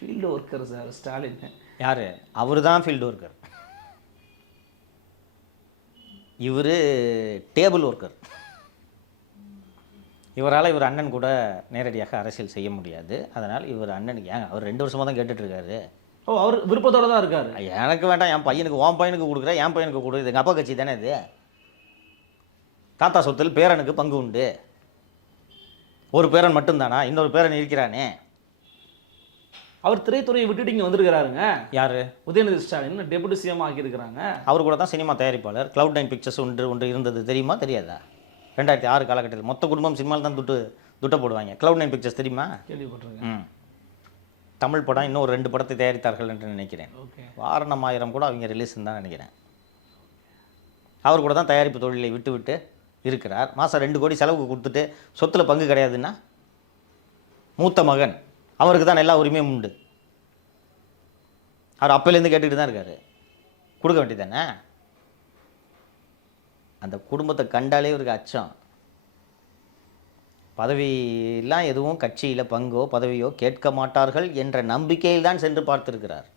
Field worker sir Stalin. யார்? அவர் தான் field worker. இவர் டேபிள் ஒர்க்கர். இவரால் இவர் அண்ணன் கூட நேரடியாக அரசியல் செய்ய முடியாது. அதனால் இவர் அண்ணனுக்கு ஏங்க அவர் 2 வருஷமாக தான் கேட்டுட்ருக்காரு. ஓ, அவர் விருப்பத்தோடு தான் இருக்கார். எனக்கு வேண்டாம், என் பையனுக்கு, உன் பையனுக்கு கொடுக்குறேன், என் பையனுக்கு கொடு. இது எங்கள் அப்பா கட்சி தானே இது. தாத்தா சொத்தில் பேரனுக்கு பங்கு உண்டு. ஒரு பேரன் மட்டும்தானா? இன்னொரு பேரன் இருக்கிறானே. அவர் திரைத்துறையை விட்டுட்டு இங்கே வந்திருக்கிறாருங்க. யார்? உதயநிதி ஸ்டாலின் டெபுட்டி சிஎம் ஆக்கியிருக்கிறாங்க. அவர் கூட தான் சினிமா தயாரிப்பாளர் Cloud9 பிக்சர்ஸ் ஒன்று இருந்தது, தெரியுமா தெரியாதா? 2006 காலகட்டத்தில் மொத்த குடும்பம் சினிமாவில் தான் துட்ட போடுவாங்க. Cloud9 பிக்சர்ஸ் தெரியுமா? கேள்விப்பட்டிருக்கேன். தமிழ் படம் இன்னும் ஒரு 2 படத்தை தயாரித்தார்கள் என்று நினைக்கிறேன். ஓகே. வாரணம் ஆயிரம் கூட அவங்க ரிலீஸ்ன்னு தான் நினைக்கிறேன். அவர் கூட தான் தயாரிப்பு தொழிலை விட்டு இருக்கிறார். மாதம் 2 கோடி செலவுக்கு கொடுத்துட்டு சொத்தில் பங்கு கிடையாதுன்னா மூத்த மகன் அவருக்கு தான் எல்லா உரிமையும் உண்டு. அவர் அப்போலேருந்து கேட்டுக்கிட்டு தான் இருக்காரு. கொடுக்க வேண்டியதானே? அந்த குடும்பத்தை கண்டாலே இவருக்கு அச்சம். பதவியெல்லாம் எதுவும் கட்சியில் பங்கோ பதவியோ கேட்க மாட்டார்கள் என்ற நம்பிக்கையில் தான் சென்று பார்த்திருக்கிறார்.